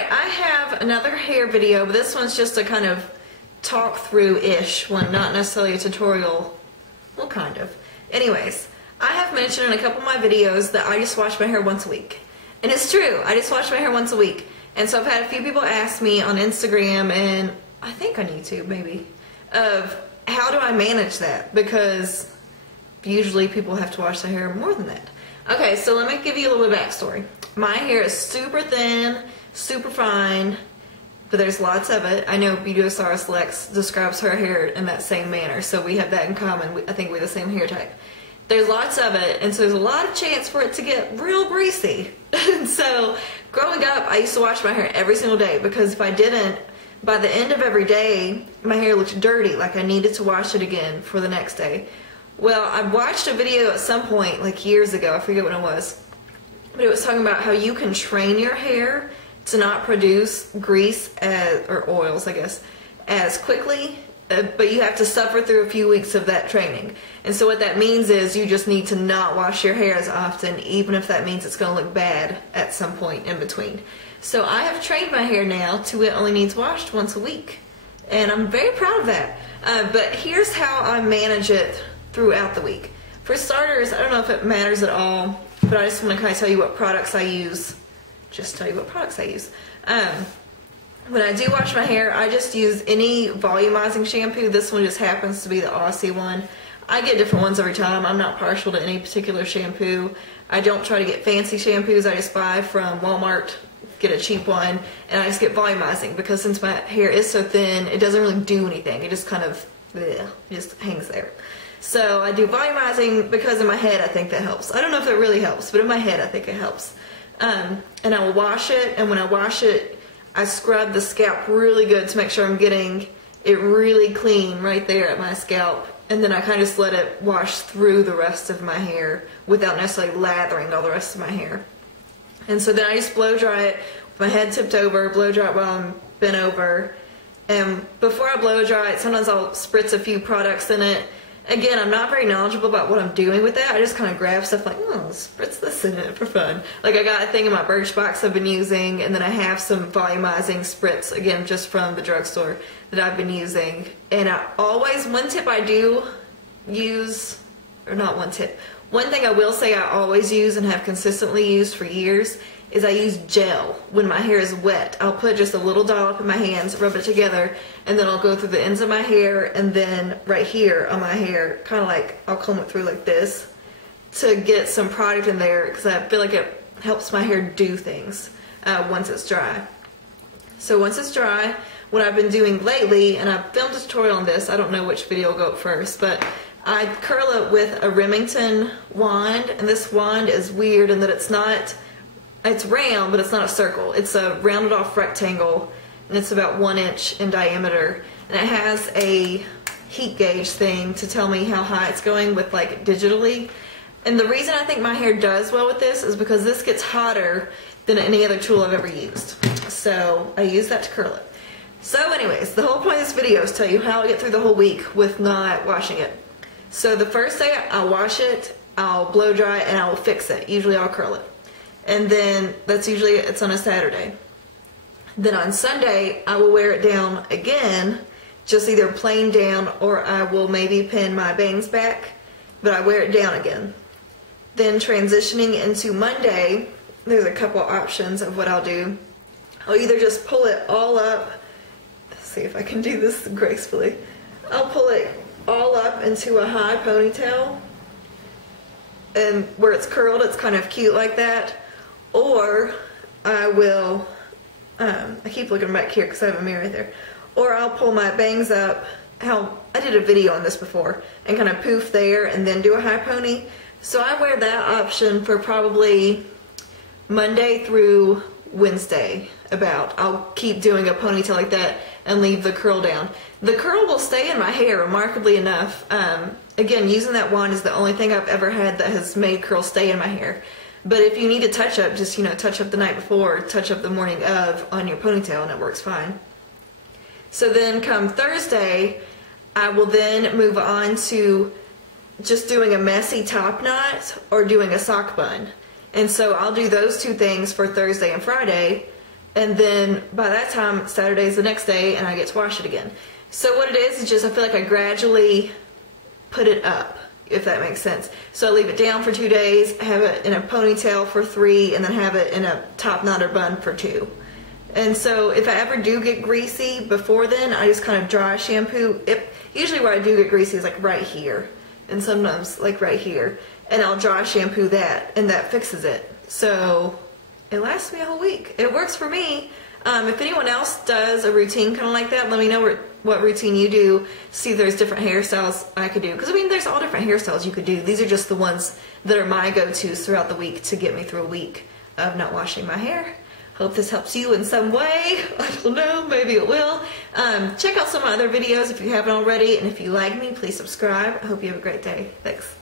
Alright, I have another hair video, but this one's just a kind of talk through-ish one, not necessarily a tutorial. Well, kind of. Anyways, I have mentioned in a couple of my videos that I just wash my hair once a week. And it's true, I just wash my hair once a week. And so I've had a few people ask me on Instagram and I think on YouTube maybe, of how do I manage that? Because usually people have to wash their hair more than that. Okay, so let me give you a little bit of backstory. My hair is super thin, super fine, but there's lots of it. I know Beautyosaurus Lex describes her hair in that same manner, so we have that in common. I think we're the same hair type. There's lots of it, and so there's a lot of chance for it to get real greasy. And so growing up, I used to wash my hair every single day because if I didn't, by the end of every day, my hair looked dirty, like I needed to wash it again for the next day. Well, I watched a video at some point, like years ago, I forget when it was, but it was talking about how you can train your hair to not produce grease or oils, I guess, as quickly, but you have to suffer through a few weeks of that training. And so what that means is you just need to not wash your hair as often, even if that means it's going to look bad at some point in between. So I have trained my hair now to it only needs washed once a week, and I'm very proud of that. But here's how I manage it throughout the week. For starters, I don't know if it matters at all, but I just want to kind of tell you what products I use. Just tell you what products I use. When I do wash my hair, I just use any volumizing shampoo. This one just happens to be the Aussie one. I get different ones every time. I'm not partial to any particular shampoo. I don't try to get fancy shampoos. I just buy from Walmart, get a cheap one, and I just get volumizing because since my hair is so thin, it doesn't really do anything. It just kind of, it just hangs there. So I do volumizing because in my head I think that helps. I don't know if that really helps, but in my head I think it helps. And I will wash it, and when I wash it, I scrub the scalp really good to make sure I'm getting it really clean right there at my scalp. And then I kind of just let it wash through the rest of my hair without necessarily lathering all the rest of my hair. And so then I just blow dry it with my head tipped over, blow dry it while I'm bent over. And before I blow dry it, sometimes I'll spritz a few products in it. Again, I'm not very knowledgeable about what I'm doing with that. I just kind of grab stuff like, oh, spritz this in it for fun. Like I got a thing in my Birchbox I've been using, and then I have some volumizing spritz, again, just from the drugstore that I've been using. And I always, one tip I do use, or not one tip, one thing I will say I always use and have consistently used for years is I use gel when my hair is wet. I'll put just a little dollop in my hands, rub it together, and then I'll go through the ends of my hair and then right here on my hair, kind of like I'll comb it through like this to get some product in there because I feel like it helps my hair do things once it's dry. So once it's dry, what I've been doing lately, and I've filmed a tutorial on this, I don't know which video will go up first, but I curl it with a Remington wand, and this wand is weird in that it's round, but it's not a circle. It's a rounded off rectangle, and it's about 1 inch in diameter, and it has a heat gauge thing to tell me how high it's going with like digitally. And the reason I think my hair does well with this is because this gets hotter than any other tool I've ever used. So I use that to curl it. So anyways, the whole point of this video is to tell you how I get through the whole week with not washing it. So the first day I'll wash it, I'll blow dry it, and I'll fix it. Usually I'll curl it. And then that's usually, it's on a Saturday. Then on Sunday, I will wear it down again, just either plain down or I will maybe pin my bangs back, but I wear it down again. Then transitioning into Monday, there's a couple options of what I'll do. I'll either just pull it all up, let's see if I can do this gracefully. I'll pull it all up into a high ponytail, and where it's curled, it's kind of cute like that. Or I will, I keep looking back here because I have a mirror right there. Or I'll pull my bangs up, how I did a video on this before, and kind of poof there and then do a high pony. So I wear that option for probably Monday through Wednesday about. I'll keep doing a ponytail like that and leave the curl down. The curl will stay in my hair remarkably enough. Again, using that wand is the only thing I've ever had that has made curl stay in my hair. But if you need a touch up, just, touch up the night before, touch up the morning of on your ponytail, and it works fine. So then come Thursday, I will then move on to just doing a messy top knot or doing a sock bun. And so I'll do those two things for Thursday and Friday. and then by that time, Saturday's the next day, and I get to wash it again. So what it is just I feel like I gradually put it up, if that makes sense. So I leave it down for 2 days, have it in a ponytail for 3, and then have it in a top knot or bun for 2. And so if I ever do get greasy before then, I just kind of dry shampoo. Usually where I do get greasy is like right here, and sometimes like right here. And I'll dry shampoo that, and that fixes it. So it lasts me a whole week. It works for me. If anyone else does a routine kind of like that, let me know what routine you do. See if there's different hairstyles I could do. Because I mean, there's all different hairstyles you could do. These are just the ones that are my go-tos throughout the week to get me through a week of not washing my hair. Hope this helps you in some way. I don't know, maybe it will. Check out some of my other videos if you haven't already, and if you like me, please subscribe. I hope you have a great day. Thanks.